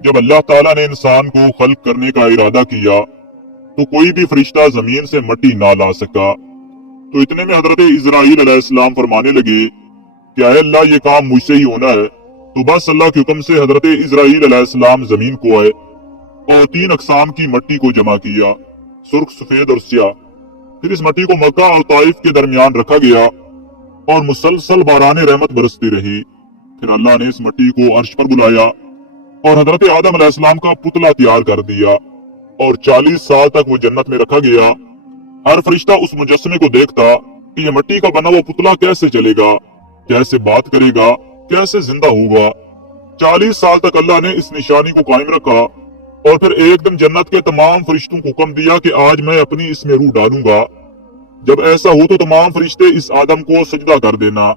जब अल्लाह ताला ने इंसान को खल्क करने का इरादा किया तो कोई भी फरिश्ता जमीन से मिट्टी ना ला सका। तो इतने में हजरत इजराइल अलैहिस्सलाम फरमाने लगे कि आए अल्लाह, ये काम मुझसे ही होना है। तो बस अल्लाह के हुक्म से हजरत इजराइल अलैहिस्सलाम जमीन को आए और 3 अकसाम की मिट्टी को जमा किया, सुर्ख, सफेद और स्याह। फिर इस मिट्टी को मक्का और ताइफ के दरमियान रखा गया और मुसलसल बाराने रहमत बरसती रही। फिर अल्लाह ने इस मिट्टी को अर्श पर बुलाया और हजरत आदम अलैहिस्सलाम का पुतला तैयार कर दिया और 40 साल तक वो जन्नत में रखा गया। हर फरिश्ता उस मुजस्समे को देखता कि ये मिट्टी का बना हुआ पुतला कैसे चलेगा, कैसे बात करेगा, कैसे जिंदा होगा। 40 साल तक अल्लाह ने इस निशानी को कायम रखा और फिर एक दिन जन्नत के तमाम फरिश्तों को हुक्म दिया कि आज मैं अपनी इसमें रूह डालूंगा। जब ऐसा हो तो तमाम फरिश्ते इस आदम को सजदा कर देना।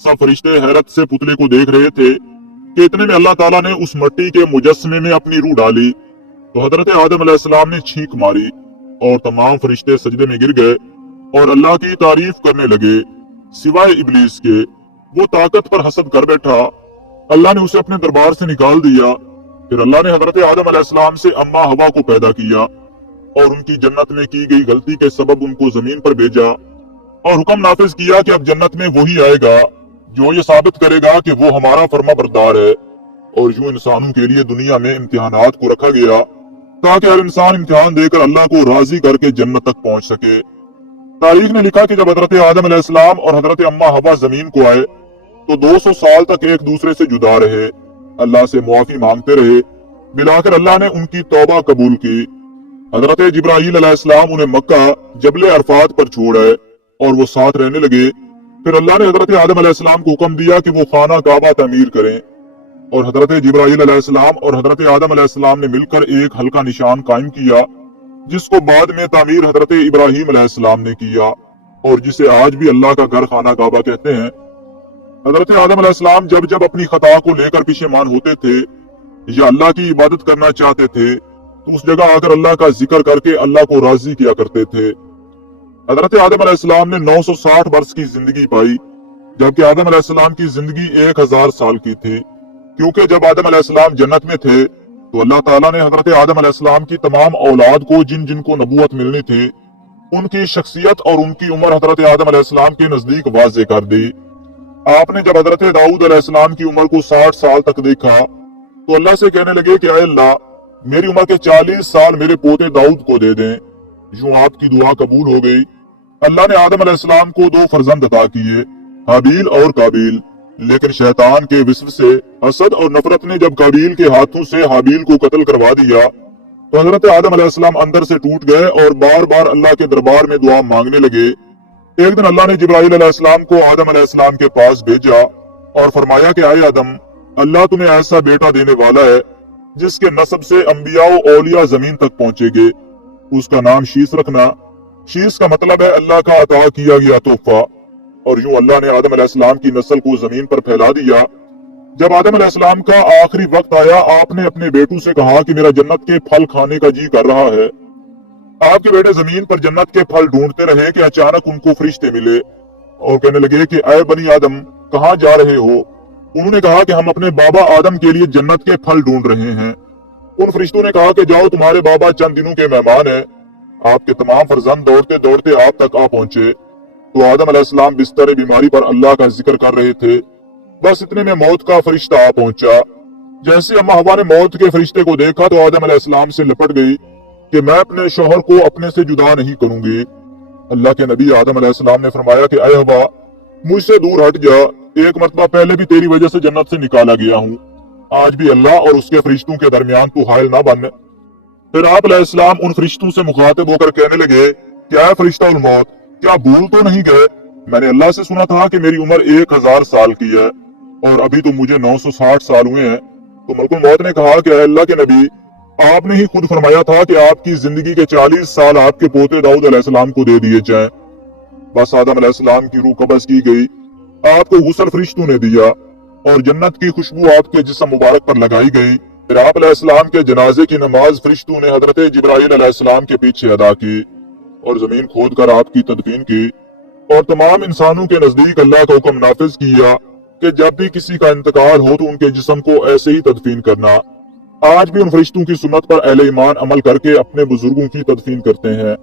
सब फरिश्ते हैरत से पुतले को देख रहे थे कि इतने में अल्लाह ताला ने उस मिट्टी के मुजस्समे में अपनी रूह डाली तो हजरत आदम अलैहिस्सलाम ने छींक मारी और तमाम फरिश्ते सजदे में गिर गए और अल्लाह की तारीफ करने लगे सिवाय इब्लीस के। वो ताकत पर हसद कर बैठा। अल्लाह ने उसे अपने दरबार से निकाल दिया। फिर अल्लाह ने हजरत आदम अलैहिस्सलाम से अम्मा हवा को पैदा किया और उनकी जन्नत में की गई गलती के सबब उनको जमीन पर भेजा और हुक्म नाफिज किया कि अब जन्नत में वही आएगा जो ये साबित करेगा कि वो हमारा फर्मा बरदार है। और यूं इंसानों के लिए दुनिया में इम्तिहानात को रखा गया ताकि हर इंसान इम्तिहान देकर अल्लाह को राजी करके जन्नत तक पहुंच सके। तारीख ने लिखा कि जब हजरत आदम अलैहिस्सलाम और हजरत अम्मा हवा जमीन को आए तो 200 साल तक एक दूसरे से जुदा रहे, अल्लाह से मुआफी मांगते रहे। मिलाकर अल्लाह ने उनकी तौबा कबूल की। हजरत जिब्राईल अलैहिस्सलाम उन्हें मक्का जबले अरफात पर छोड़ आए और वो साथ रहने लगे। फिर अल्लाह ने हजरत आदम अलैहिस्सलाम को हुक्म दिया कि वो खाना काबा तामीर करें और हजरत जिब्राईल अलैहिस्सलाम और हजरत आदम अलैहिस्सलाम ने मिलकर एक हल्का निशान कायम किया जिसको बाद में तामीर हजरत इब्राहिम अलैहिस्सलाम ने किया और जिसे आज भी अल्लाह का घर खाना काबा कहते हैं। हजरत आदम अलैहिस्सलाम जब जब अपनी खता को लेकर पशेमान होते थे या अल्लाह की इबादत करना चाहते थे तो उस जगह आकर अल्लाह का जिक्र करके अल्लाह को राजी किया करते थे। हजरत आदम अलैहिस्सलाम ने 960 वर्ष की जिंदगी पाई जबकि आदम अलैहिस्सलाम की जिंदगी 1000 साल की थी, क्योंकि जब आदम अलैहिस्सलाम जन्नत में थे तो अल्लाह ताला ने हजरत आदम अलैहिस्सलाम की तमाम औलाद को जिन जिन को नबूवत मिलनी थी उनकी शख्सियत और उनकी उम्र हजरत आदम अलैहिस्सलाम के नजदीक वाज़े कर दी। आपने जब हजरत दाऊद अलैहिस्सलाम की उम्र को 60 साल तक देखा तो अल्लाह से कहने लगे कि आए अल्लाह, मेरी उम्र के 40 साल मेरे पोते दाऊद को दे दें। यूं आपकी दुआ कबूल हो गई। अल्लाह ने आदम अलैहिस्सलाम को 2 फर्जंद अता किए, हाबील और काबील। लेकिन शैतान के विस्व से हसद और नफरत ने जब काबील के हाथों से हाबील को कत्ल करवा दिया तो हजरत आदम अलैहिस्सलाम अंदर से टूट गए और बार बार अल्लाह के दरबार में दुआ मांगने लगे। एक दिन अल्लाह ने जिब्राईल अलैहिस्सलाम को आदम अलैहिस्सलाम के पास भेजा और फरमाया कि आए आदम, अल्लाह तुम्हें ऐसा बेटा देने वाला है जिसके नस्ब से अंबिया और औलिया जमीन तक पहुंचेंगे। उसका नाम शीस रखना। शीस का मतलब है अल्लाह का अता किया गया तोहफा। और यूं अल्लाह ने आदम अलैहिस्सलाम की नस्ल को जमीन पर फैला दिया। जब आदम अलैहिस्सलाम का आखिरी वक्त आया, आपने अपने बेटों से कहा कि मेरा जन्नत के फल खाने का जी कर रहा है। आपके बेटे जमीन पर जन्नत के फल ढूंढते रहे कि अचानक उनको फरिश्ते मिले और कहने लगे कि अय बनी आदम, कहाँ जा रहे हो? उन्होंने कहा कि हम अपने बाबा आदम के लिए जन्नत के फल ढूंढ रहे हैं। उन फरिश्तों ने कहा कि जाओ, तुम्हारे बाबा चंद दिनों के मेहमान हैं। आपके तमाम फर्जंद दौड़ते दौड़ते आप तक आ पहुंचे तो आदम अलैहिस्सलाम बिस्तर बीमारी पर अल्लाह का जिक्र कर रहे थे। बस इतने में मौत का फरिश्ता आ पहुंचा। जैसे अम्मा हवा ने मौत के फरिश्ते को देखा तो आदम अलैहिस्सलाम से लिपट गई कि मैं अपने शौहर को अपने से जुदा नहीं करूंगी। अल्लाह के नबी आदम अलैहिस्सलाम ने फरमाया कि अय हवा, मुझसे दूर हट जा। एक मरतबा पहले भी तेरी वजह से जन्नत से निकाला गया हूँ। आज भी अल्लाह और उसके फरिश्तों के दरमियान तू हायल ना बन। फिर आप अलैहिस्सलाम उन फरिश्तों से मुखातिब होकर कहने लगे, क्या है फरिश्ता उल मौत, क्या भूल तो नहीं गए? मैंने अल्लाह से सुना था कि मेरी उम्र 1000 साल की है और अभी तो मुझे 960 साल हुए हैं। तो मलकुल मौत ने कहा कि अल्लाह के नबी, आपने ही खुद फरमाया था कि आपकी जिंदगी के 40 साल आपके पोते दाऊद अलैहिस्सलाम को दे दिए जाएं। बस आदम अलैहिस्सलाम की रूह कब्ज की गई। आपको गुस्ल फरिश्तों ने दिया और जन्नत की खुशबू आपके जिस्म मुबारक पर लगाई गई। फिर आप अलैहिस्सलाम के जनाजे की नमाज फरिश्तों ने हजरत जिब्राईल अलैहिस्सलाम के पीछे अदा की और जमीन खोद कर आपकी तदफीन की और तमाम इंसानों के नजदीक अल्लाह का हुक्म नाफिज किया कि जब भी किसी का इंतकाल हो तो उनके जिस्म को ऐसे ही तदफीन करना। आज भी उन फरिश्तों की सुन्नत पर अहले ईमान अमल करके अपने बुजुर्गों की तदफीन करते हैं।